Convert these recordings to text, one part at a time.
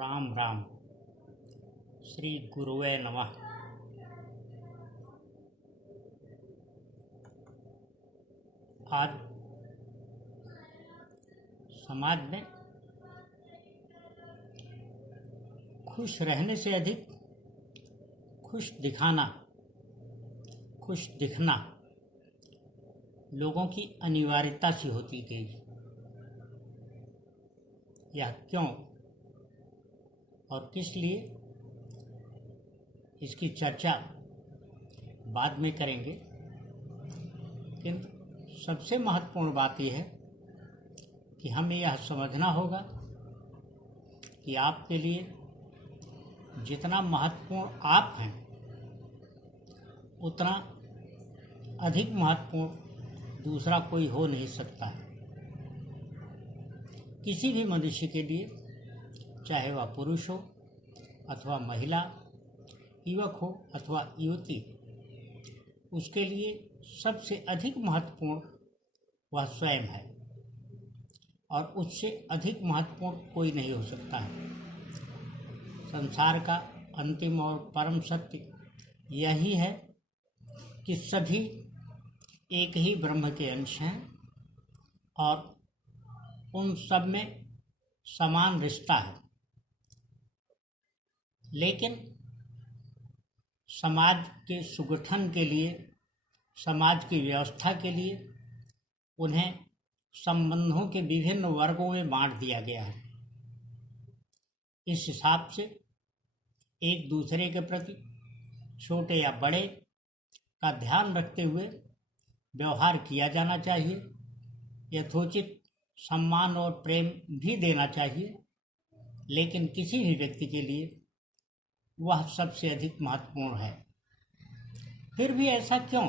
राम राम। श्री गुरुवे नमः। आज समाज में खुश रहने से अधिक खुश दिखना लोगों की अनिवार्यता सी होती गई। यह क्यों और किस लिए, इसकी चर्चा बाद में करेंगे, किंतु सबसे महत्वपूर्ण बात यह है कि हमें यह समझना होगा कि आपके लिए जितना महत्वपूर्ण आप हैं उतना अधिक महत्वपूर्ण दूसरा कोई हो नहीं सकता है। किसी भी मनुष्य के लिए, चाहे वह पुरुष हो अथवा महिला, युवक हो अथवा युवती, उसके लिए सबसे अधिक महत्वपूर्ण वह स्वयं है और उससे अधिक महत्वपूर्ण कोई नहीं हो सकता है। संसार का अंतिम और परम सत्य यही है कि सभी एक ही ब्रह्म के अंश हैं और उन सब में समान रिश्ता है। लेकिन समाज के सुगठन के लिए, समाज की व्यवस्था के लिए उन्हें संबंधों के विभिन्न वर्गों में बांट दिया गया है। इस हिसाब से एक दूसरे के प्रति, छोटे या बड़े, का ध्यान रखते हुए व्यवहार किया जाना चाहिए। यथोचित सम्मान और प्रेम भी देना चाहिए, लेकिन किसी भी व्यक्ति के लिए वह सबसे अधिक महत्वपूर्ण है। फिर भी ऐसा क्यों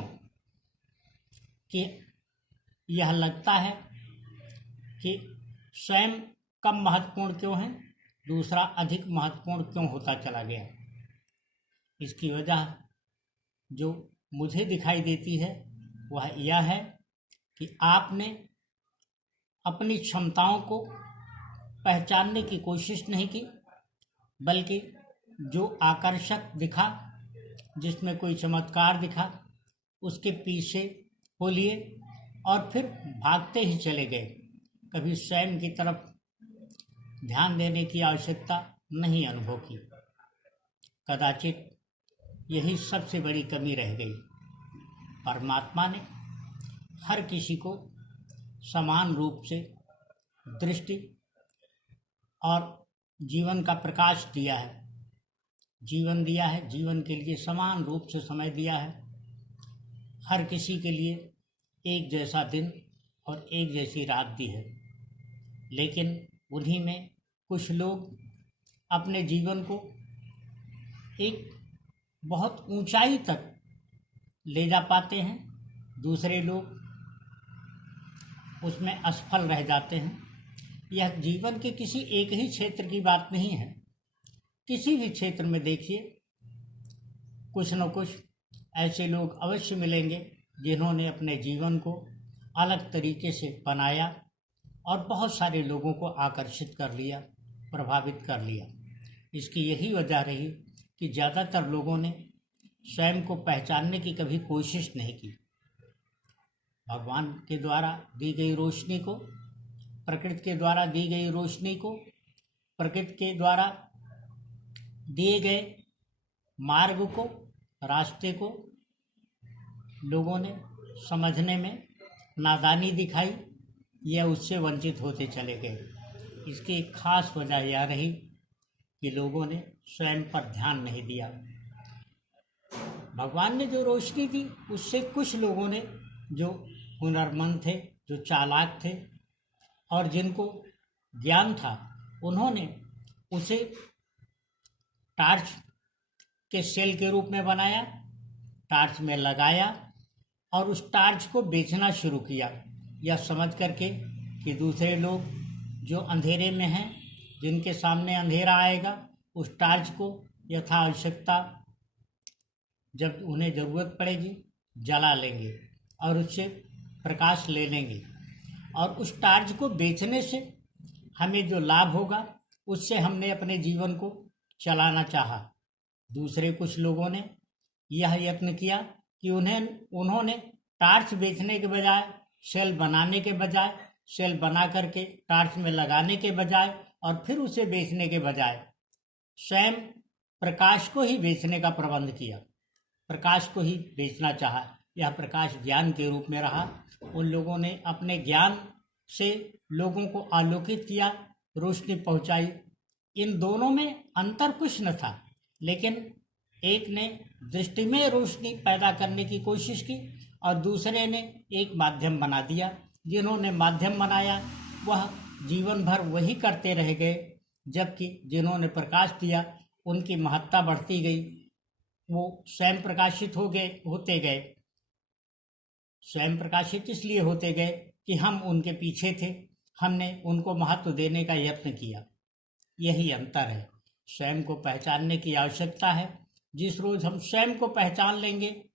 कि यह लगता है कि स्वयं कम महत्वपूर्ण क्यों है, दूसरा अधिक महत्वपूर्ण क्यों होता चला गया? इसकी वजह जो मुझे दिखाई देती है वह यह है कि आपने अपनी क्षमताओं को पहचानने की कोशिश नहीं की, बल्कि जो आकर्षक दिखा, जिसमें कोई चमत्कार दिखा, उसके पीछे हो लिए और फिर भागते ही चले गए। कभी स्वयं की तरफ ध्यान देने की आवश्यकता नहीं अनुभव की। कदाचित यही सबसे बड़ी कमी रह गई। परमात्मा ने हर किसी को समान रूप से दृष्टि और जीवन का प्रकाश दिया है, जीवन दिया है, जीवन के लिए समान रूप से समय दिया है। हर किसी के लिए एक जैसा दिन और एक जैसी रात दी है। लेकिन उन्हीं में कुछ लोग अपने जीवन को एक बहुत ऊंचाई तक ले जा पाते हैं, दूसरे लोग उसमें असफल रह जाते हैं। यह जीवन के किसी एक ही क्षेत्र की बात नहीं है। किसी भी क्षेत्र में देखिए, कुछ न कुछ ऐसे लोग अवश्य मिलेंगे जिन्होंने अपने जीवन को अलग तरीके से बनाया और बहुत सारे लोगों को आकर्षित कर लिया, प्रभावित कर लिया। इसकी यही वजह रही कि ज़्यादातर लोगों ने स्वयं को पहचानने की कभी कोशिश नहीं की। भगवान के द्वारा दी गई रोशनी को, प्रकृति के द्वारा दी गई रोशनी को, प्रकृति के द्वारा दिए गए मार्ग को, रास्ते को लोगों ने समझने में नादानी दिखाई या उससे वंचित होते चले गए। इसकी एक खास वजह यह रही कि लोगों ने स्वयं पर ध्यान नहीं दिया। भगवान ने जो रोशनी दी उससे कुछ लोगों ने, जो हुनरमंद थे, जो चालाक थे और जिनको ज्ञान था, उन्होंने उसे टार्च के सेल के रूप में बनाया, टार्च में लगाया और उस टार्च को बेचना शुरू किया, यह समझ करके कि दूसरे लोग जो अंधेरे में हैं, जिनके सामने अंधेरा आएगा, उस टार्च को यथा आवश्यकता जब उन्हें ज़रूरत पड़ेगी जला लेंगे और उससे प्रकाश ले लेंगे। और उस टार्च को बेचने से हमें जो लाभ होगा उससे हमने अपने जीवन को चलाना चाहा। दूसरे कुछ लोगों ने यह यत्न किया कि उन्होंने टार्च बेचने के बजाय, सेल बनाने के बजाय, सेल बना करके टार्च में लगाने के बजाय और फिर उसे बेचने के बजाय स्वयं प्रकाश को ही बेचने का प्रबंध किया, प्रकाश को ही बेचना चाहा। यह प्रकाश ज्ञान के रूप में रहा। उन लोगों ने अपने ज्ञान से लोगों को आलोकित किया, रोशनी पहुंचाई। इन दोनों में अंतर कुछ न था, लेकिन एक ने दृष्टि में रोशनी पैदा करने की कोशिश की और दूसरे ने एक माध्यम बना दिया। जिन्होंने माध्यम बनाया वह जीवन भर वही करते रह गए, जबकि जिन्होंने प्रकाश दिया उनकी महत्ता बढ़ती गई। वो स्वयं प्रकाशित होते गए। स्वयं प्रकाशित इसलिए होते गए कि हम उनके पीछे थे, हमने उनको महत्व देने का यत्न किया। यही अंतर है। स्वयं को पहचानने की आवश्यकता है। जिस रोज हम स्वयं को पहचान लेंगे,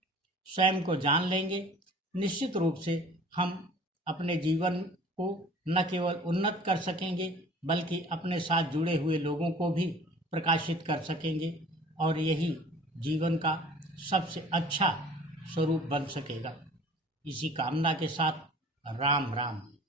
स्वयं को जान लेंगे, निश्चित रूप से हम अपने जीवन को न केवल उन्नत कर सकेंगे बल्कि अपने साथ जुड़े हुए लोगों को भी प्रकाशित कर सकेंगे और यही जीवन का सबसे अच्छा स्वरूप बन सकेगा। इसी कामना के साथ राम राम।